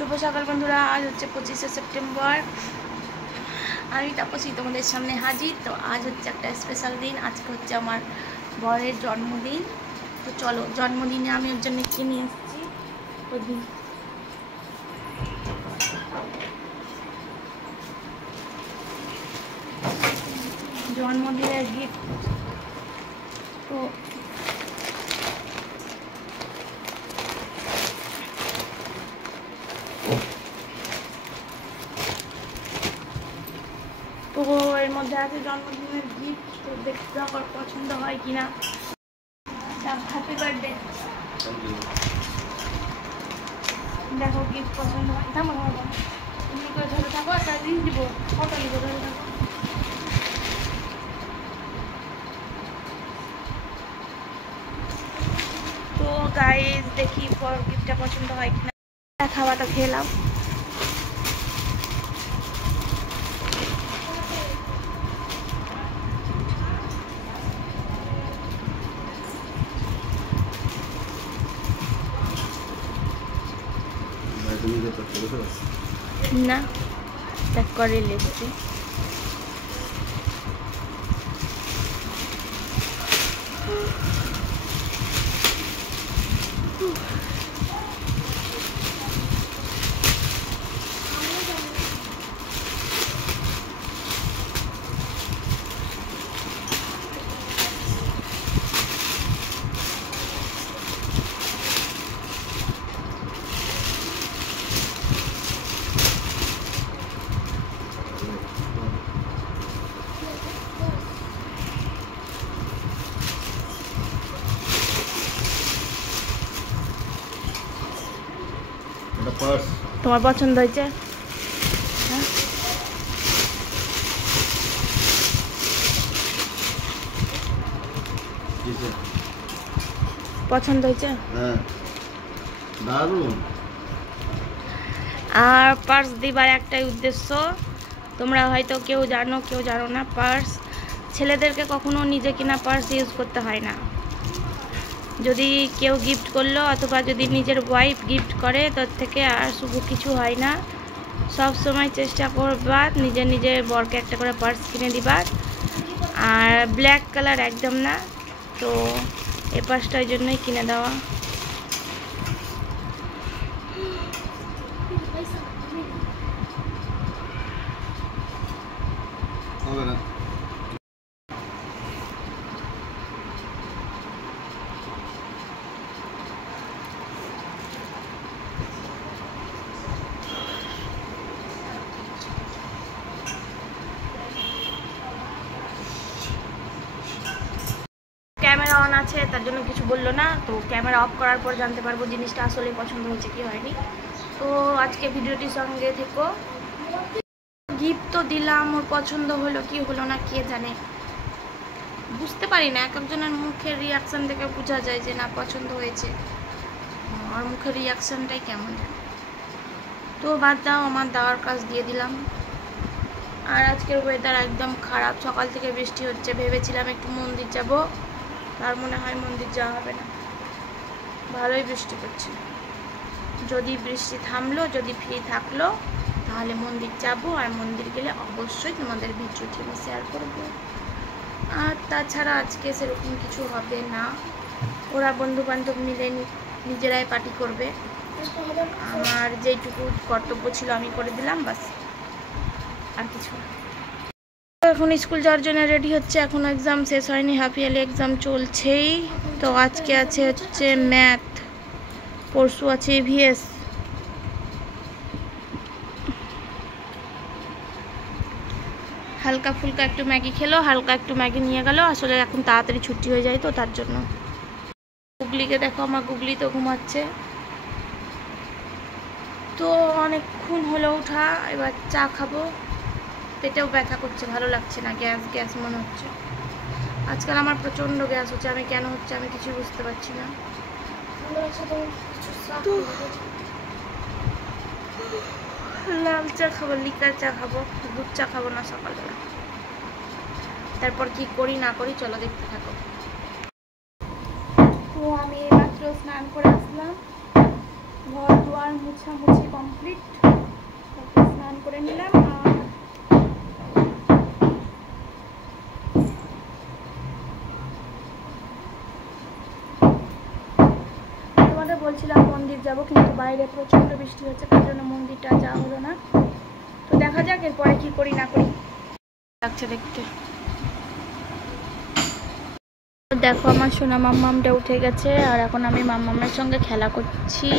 শুভ সকাল বন্ধুরা, আজ হচ্ছে 25শে সেপ্টেম্বর। আমি তাপসী তোমাদের সামনে হাজির। তো আজ হচ্ছে একটা স্পেশাল দিন, আজকে হচ্ছে আমার বরের জন্মদিন। তো চলো, জন্মদিনে আমি ওর জন্য কি নিয়ে এসেছি ওদিন। জন্মদিনের গিফট। তো তো এর মধ্যে আছে জন্মদিনের গিফট। তো দেখতে আমার পছন্দ হয় কিনা। Happy birthday. দেখো গিফট পছন্দ হয়। থামো থামো, তুমি করে ধরে থাকো, একটা জিনিস দিব, ফটো নিব, ধরে থাকো। তো গাইস দেখি গিফটটা পছন্দ হয় কিনা। খাওয়াটা খেলাম। না প্যাক করে লিখছি। তোমার পছন্দ হয়েছে? হ্যাঁ, পছন্দ হয়েছে। হ্যাঁ, দারুণ। আর পার্স দিবার একটাই উদ্দেশ্য, তোমরা হয়তো কেউ জানো কেউ জানো না, পার্স ছেলেদেরকে কখনো নিজে কিনা পার্স ইউজ করতে হয় না। যদি কেউ গিফট করলো অথবা যদি নিজের ওয়াইফ গিফট করে, তার থেকে আর শুভ কিছু হয় না। সব সময় চেষ্টা করবা নিজের নিজের বরকে একটা করে পার্স কিনে দিবার। আর ব্ল্যাক কালার একদম না, তো এই পার্সটা ওই জন্যই কিনে দেওয়া। হবে না। ক্যামেরা অন আছে, তার জন্য কিছু বললো না। তো ক্যামেরা অফ করার পর জানতে পারবো জিনিসটা আসলে পছন্দ হয়েছে কি হয়নি। তো আজকে ভিডিওটির সঙ্গে থেকো। গিফট তো দিলাম, ওর পছন্দ হলো কি হলো না কে জানে, বুঝতে পারি না। এক একজনের মুখের রিয়াকশান দেখে বোঝা যায় যে না পছন্দ হয়েছে। আমার মুখের রিয়াকশানটাই কেমন জানে। তো বাদ দাও, আমার দেওয়ার কাজ দিয়ে দিলাম। আর আজকের ওয়েদার একদম খারাপ, সকাল থেকে বৃষ্টি হচ্ছে। ভেবেছিলাম একটু মন্দির যাব, আর মনে হয় মন্দির যাওয়া হবে না, ভালোই বৃষ্টি পড়ছে। যদি বৃষ্টি থামলো, যদি ফ্রি থাকলো, তাহলে মন্দির যাব। আর মন্দির গেলে অবশ্যই তোমাদের ভিডিওটি আমি শেয়ার করব। আর তাছাড়া আজকে সেরকম কিছু হবে না। ওরা বন্ধু বান্ধব মিলে নিজেরাই পার্টি করবে। আমার যেইটুকু কর্তব্য ছিল আমি করে দিলাম, বাস, আর কিছু না। এখন স্কুল যাওয়ার জন্য রেডি হচ্ছে। এখন এক্সাম শেষ হয়নি, হাফ ইয়ারলি এক্সাম চলছেই। তো আজকে আছে হচ্ছে ম্যাথ, পরশু আছে ইভিএস। হালকা ফুলকা একটু ম্যাগি খেলো, হালকা একটু ম্যাগি নিয়ে গেল। আসলে এখন তাড়াতাড়ি ছুটি হয়ে যায়, তো তার জন্য। গুগলিকে দেখো, আমার গুগলি তো ঘুমাচ্ছে। তো অনেকক্ষণ হলো ওঠা, এবার চা খাবো। পেটেও ব্যথা করছে, ভালো লাগছে না, গ্যাস গ্যাস মনে হচ্ছে। আজকাল আমার প্রচণ্ড গ্যাস হচ্ছে, আমি কেন হচ্ছে আমি কিছু বুঝতে পারছি না। লাল চা খাবো, লিকার চা খাবো, দুধ চা খাবো না সকালবেলা। তারপর কি করি না করি চলো দেখতে থাকো। তো আমি মাত্র স্নান করে আসলাম, ঘর দুয়ার আমার মুছামুছি কমপ্লিট, স্নান করে নিলাম। আর তোমাদের বলছিলাম মন্দির যাব, কিন্তু বাইরে প্রচণ্ড বৃষ্টি হচ্ছে, তার জন্য মন্দিরটা যাওয়া হলো না। তো দেখা যাক এরপরে কি করি না করি। লাগছে দেখতে। দেখো আমার সোনা মাম্মামটা উঠে গেছে, আর এখন আমি মাম্মামের সঙ্গে খেলা করছি।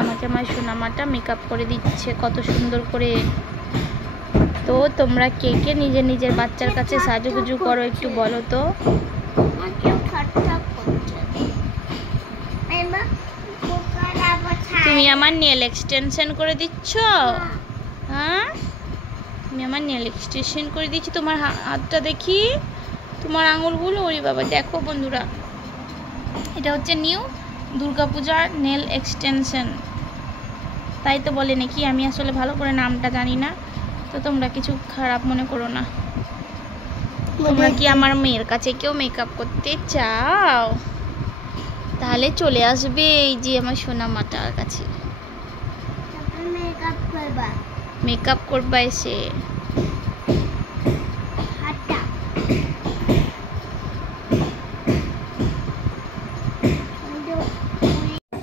আমাকে আমার সোনামাটা মেকআপ করে দিচ্ছে কত সুন্দর করে। তো তোমরা কে কে নিজের নিজের বাচ্চার কাছে সাজুগুজু করো একটু বলো তো। তুমি আমার নেল এক্সটেনশন করে দিচ্ছ? হ্যাঁ, তুমি আমার নেল এক্সটেনশন করে দিচ্ছি। তোমার হাতটা দেখি, তোমার আঙুলগুলো। ওরে বাবা, দেখো বন্ধুরা, এটা হচ্ছে নিউ দুর্গাপূজার নেল এক্সটেনশন। তাই তো বলে নাকি, আমি আসলে ভালো করে নামটা জানি না, তো তোমরা কিছু খারাপ মনে করো না। তোমরা কি আমার মেয়ের কাছে কেউ মেকআপ করতে চাও? তাহলে চলে আসবে এই যে আমার সোনা মাটার কাছে, মেকআপ করবা এসে।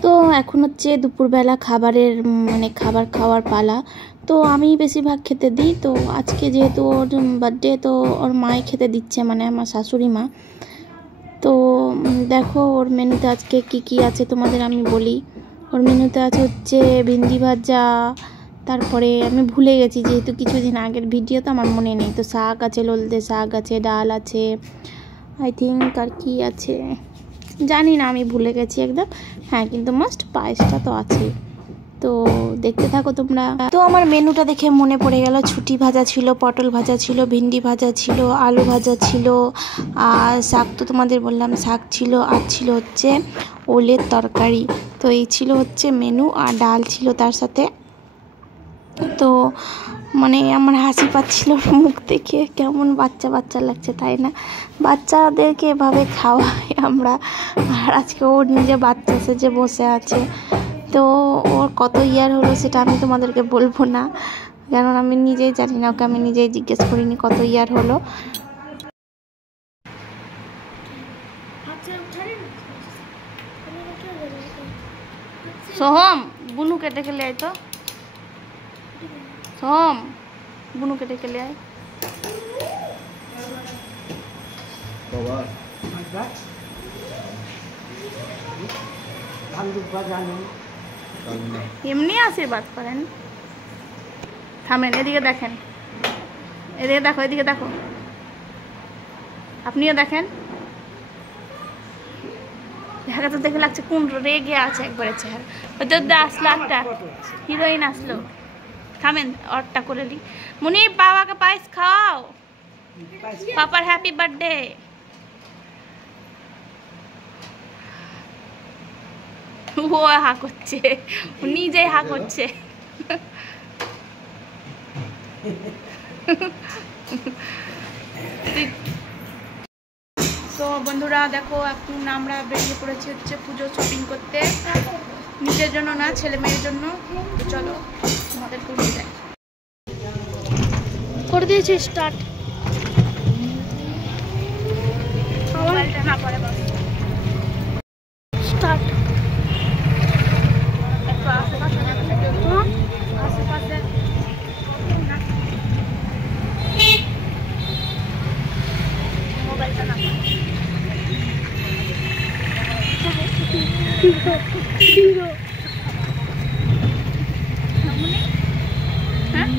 তো এখন হচ্ছে দুপুরবেলা খাবারের খাবার খাওয়ার পালা। তো আমি বেশিরভাগ খেতে দিই। তো আজকে যেহেতু ওর বার্থডে, তো ওর মাই খেতে দিচ্ছে, আমার শাশুড়ি মা। তো দেখো ওর মেনুতে আজকে কি আছে তোমাদের আমি বলি। ওর মেনুতে আছে হচ্ছে ভিন্ডি ভাজা, তারপরে আমি ভুলে গেছি যেহেতু কিছুদিন আগের ভিডিও, তো আমার মনে নেই। তো শাক আছে, ললদে শাক আছে, ডাল আছে, আই থিঙ্ক আর কি আছে জানি না, আমি ভুলে গেছি একদম। হ্যাঁ, কিন্তু মাস্ট পায়েসটা তো আছে। তো দেখতে থাকো তোমরা। তো আমার মেনুটা দেখে মনে পড়ে গেল, ছুটি ভাজা ছিল, পটল ভাজা ছিল, ভিন্ডি ভাজা ছিল, আলু ভাজা ছিল, আর শাক তো তোমাদের বললাম শাক ছিল, আর ছিল হচ্ছে ওলের তরকারি। তো এই ছিল হচ্ছে মেনু, আর ডাল ছিল তার সাথে। তো আমার হাসি পাচ্ছিল মুখ দেখে, কেমন বাচ্চা বাচ্চা লাগছে তাই না? বাচ্চাদেরকে এভাবে খাওয়াই আমরা। আর আজকে ওর নিজে বাচ্চা সেজে বসে আছে। তো ওর কত ইয়ার হলো সেটা আমি তোমাদেরকে বলবো না, কারণ আমি নিজেই জানি না, ওকে আমি নিজেই জিজ্ঞেস করিনি কত ইয়ার হলো। সোহম, বুনুকে ডেকে লে আয় তো। সোহম, বুনুকে ডেকে লে আয়। এমনি আশীর্বাদ করেন। থামেন, এদিকে দেখেন, এদিকে দেখো, এদিকে দেখো, আপনিও দেখেন। দেখা তো দেখে লাগছে কোন রেগে আছে একবারে চেহারা। ওদের আসলো একটা হিরোইন আসলো। থামেন, অরটা করে দিই। মুনি, বাবাকে পায়েস খাওয়াও, পাপার হ্যাপি বার্থডে। ও হা করছে, নিজেই হা করছে। তো বন্ধুরা দেখো, এখন আমরা বেরিয়ে পড়েছি হচ্ছে পুজো শপিং করতে, নিজের জন্য না, ছেলে মেয়ের জন্য। তো চলো আমাদের পুজো যাই। করে দিয়েছি স্টার্ট। মোবাইলটা না পড়ে বাবা, স্টার্ট। একটু আশেপাশে আশেপাশে মোবাইলটা না হ্যাঁ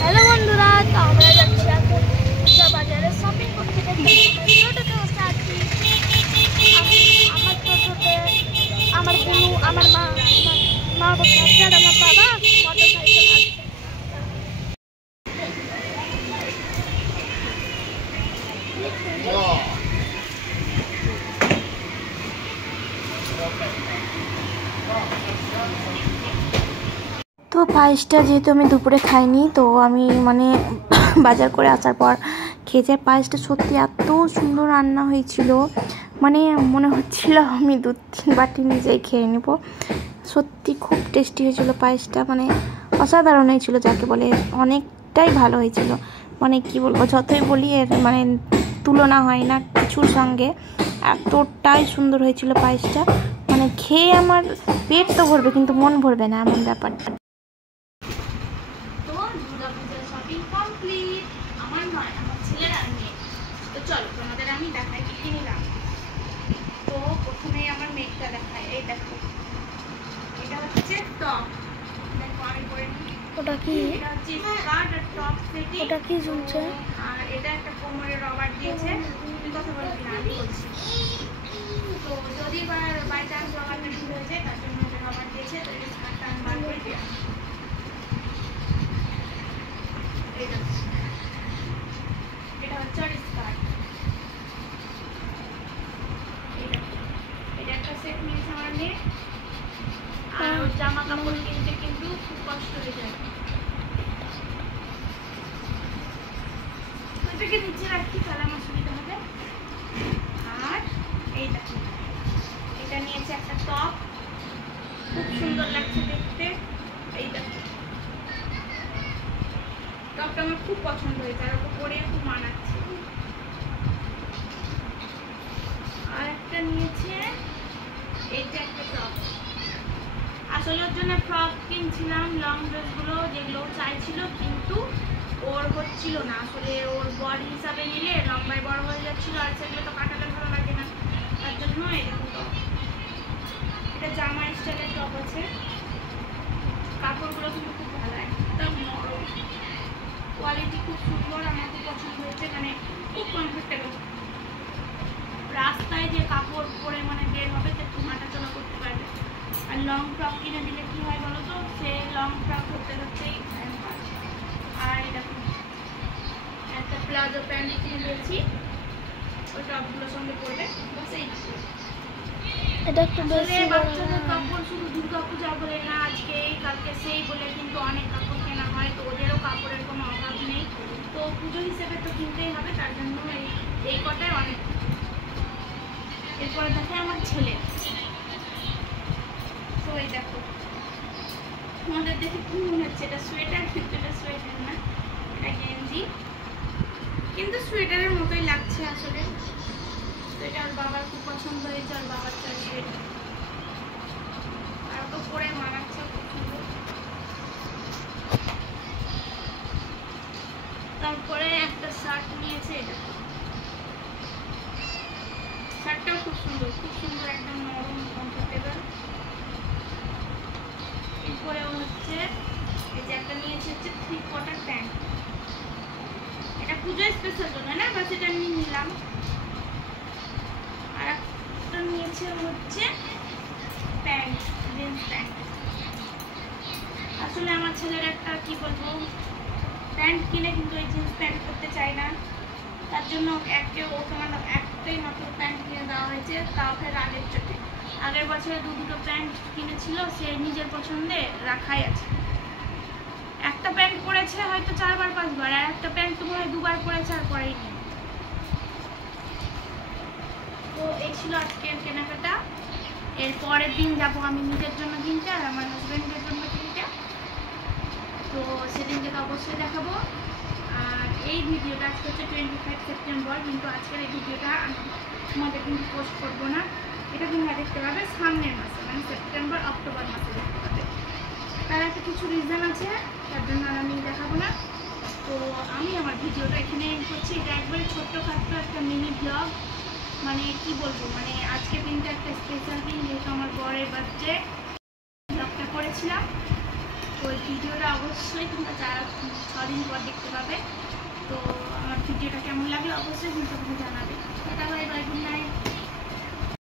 হ্যালো বন্ধুরা, তো আমরা যাচ্ছি এখন পূজা বাজারে শপিং করতে। টোটোতে বসে আছি, আমার টোটোতে আমার বোনু, আমার মা বসে আছে, আর আমার বাবা মোটর সাইকেল আছে। তো তো পায়েসটা যেহেতু আমি দুপুরে খাইনি, তো আমি মানে বাজার করে আসার পর খেয়েছি। পায়েসটা সত্যি এত সুন্দর রান্না হয়েছিল, মানে মনে হচ্ছিল আমি 2-3 বাটি নিজেই খেয়ে নেব। সত্যি খুব টেস্টি হয়েছিল পায়েসটা, মানে অসাধারণ হয়েছিল যাকে বলে, অনেকটাই ভালো হয়েছিল। মানে কি বলবো, যতই বলি এর মানে তুলনা হয় না কিছুর সঙ্গে, এতটাই সুন্দর হয়েছিল পায়েসটা। মানে খেয়ে আমার পেট তো ভরবে কিন্তু মন ভরবে না, এমন ব্যাপারটা। তো দুর্গাপূজার শপিং কমপ্লিট, আমার নয়, আমার ছেলের আর মেয়ে। তো চলো তোমাদের আমি দেখাই কি কি নিলাম। তো প্রথমেই আমার মেয়েটা দেখাই, এই দেখো, এটা হচ্ছে টপ, দেখো আমি পরে নিই। ওটা কি? এটা হচ্ছে স্কার্ট আর টপ সেটিং। ওটা কি ঝুলছে? আর এটা একটা কোমরে রবার দিয়েছে, তুমি কথা বলবি না, আমি বলছি। তো যদি বাই চান্স রবারটা ঢিল হয়ে যায়, তার জন্য এটা রবার দিয়েছে। তো এটা স্কার্টটা আমি বার করে দিলাম। এটা হচ্ছে আর স্কার্ট, এটা একটা সেট নিয়েছে আমার মেয়ে। আর জামা কাপড় কিনতে কিন্তু খুব কষ্ট হয়ে যায়, ওইটাকে নিচে রাখছি, তাহলে আমার সুবিধা হবে। আর এইটা, এটা নিয়েছে একটা টপ, খুব সুন্দর লাগছে দেখতে। এইটা টপটা আমার খুব পছন্দ হয়েছে, আর ওটা পরে খুব মানাচ্ছে। আর একটা নিয়েছে এইটা একটা টপ, আসলে ওর জন্য ফ্রক কিনছিলাম, লং ড্রেসগুলো যেগুলো চাইছিল, কিন্তু ওর হচ্ছিল না। আসলে ওর বডি হিসাবে নিলে লম্বায় বড় হয়ে যাচ্ছিল, আর সেগুলো তো কাটালে ভালো লাগে না, তার জন্য এরকম টপ। এটা জামা স্টাইলের টপ আছে, কাপড়গুলো কিন্তু খুব ভালো, একদম নরম, কোয়ালিটি খুব সুন্দর, আমার খুব পছন্দ হয়েছে। মানে খুব কমফোর্টেবল, রাস্তায় যে কাপড় পরে মানে বের হবে তো একটু হাঁটাচলা করতে পারবে। আর লং ফ্রক কিনে দিলে কি হয় বলো তো, সে লং ফ্রক করতে করতেই টাইম পায়। আর এটা একটা প্লাজো প্যান্ট কিনে দিয়েছি, ওই টপগুলোর সঙ্গে পরবে, বাস এই। এটা একটু বেশি বাচ্চাদের কাপড় শুধু দুর্গাপূজা বলে না, আজকে কালকে সেই বলে কিন্তু অনেক কাপড় কেনা হয়, তো ওদেরও কাপড়ের কোনো অভাব নেই। তো পুজো হিসেবে তো কিনতেই হবে, তার জন্য এই কটায় অনেক। এরপরে দেখে আমার ছেলে, তো এই দেখো, তোমাদের দেখে কি মনে হচ্ছে এটা সোয়েটার, কিন্তু এটা সোয়েটার না, এটা গেঞ্জি, কিন্তু সোয়েটারের মতোই লাগছে আসলে। তো এটা ওর বাবার খুব পছন্দ হয়েছে, ওর বাবার চয়েস এটা, আর তো পরে মানাচ্ছে খুব সুন্দর। তারপরে একটা শার্ট নিয়েছে, এটা শার্টটাও খুব সুন্দর, খুব সুন্দর, একদম নরম কমফোর্টেবল। এরপরে হচ্ছে এই যে একটা নিয়েছে হচ্ছে 3/4 প্যান্ট, এটা পুজোর স্পেশাল জন্য না, বাস এটা নিয়ে নিলাম। আর একটা নিয়েছে হচ্ছে প্যান্ট, জিন্স প্যান্ট। আসলে আমার ছেলের একটা কি বলবো, প্যান্ট কিনে কিন্তু এই জিন্স প্যান্ট করতে চায় না, তার জন্য ওকে মানে একটাই মাত্র প্যান্ট কিনে দেওয়া হয়েছে, তাও ফের আগের চোটে। আগের বছরে 2 প্যান্ট কিনেছিল, সে নিজের পছন্দে রাখাই আছে। একটা প্যান্ট পরেছে হয়তো 4-5 বার, আর একটা প্যান্ট তো মনে হয় 2 বার পরেছে আর পরেইনি। তো এই ছিল আজকের কেনাকাটা। এর পরের দিন যাবো আমি নিজের জন্য কিনতে, আর আমার হাজব্যান্ডের জন্য কিনতে, তো সেদিনকে তো অবশ্যই দেখাবো। আর এই ভিডিওটা আজকে হচ্ছে 25 সেপ্টেম্বর, কিন্তু আজকের এই ভিডিওটা তোমাদের কিন্তু পোস্ট করবো না, এটা তোমরা দেখতে পাবে সামনের মাসে, মানে সেপ্টেম্বর অক্টোবর মাসে দেখতে পাবে। তার একটা কিছু রিজন আছে, তার জন্য আর আমি দেখাবো না। তো আমি আমার ভিডিওটা এখানে করছি, এটা একবারে ছোট্টখাট্টো একটা মিনি ব্লগ, মানে কি বলবো, মানে আজকে দিনটা একটা স্পেশাল দিন, যেহেতু আমার বরের বার্থডে, ব্লগটা করেছিলাম। তো এই ভিডিওটা অবশ্যই তোমরা 4-6 দিন পর দেখতে পাবে। তো আমার ভিডিওটা কেমন লাগলো অবশ্যই কিন্তু তোমরা জানাবে। Tata, bye bye, good night.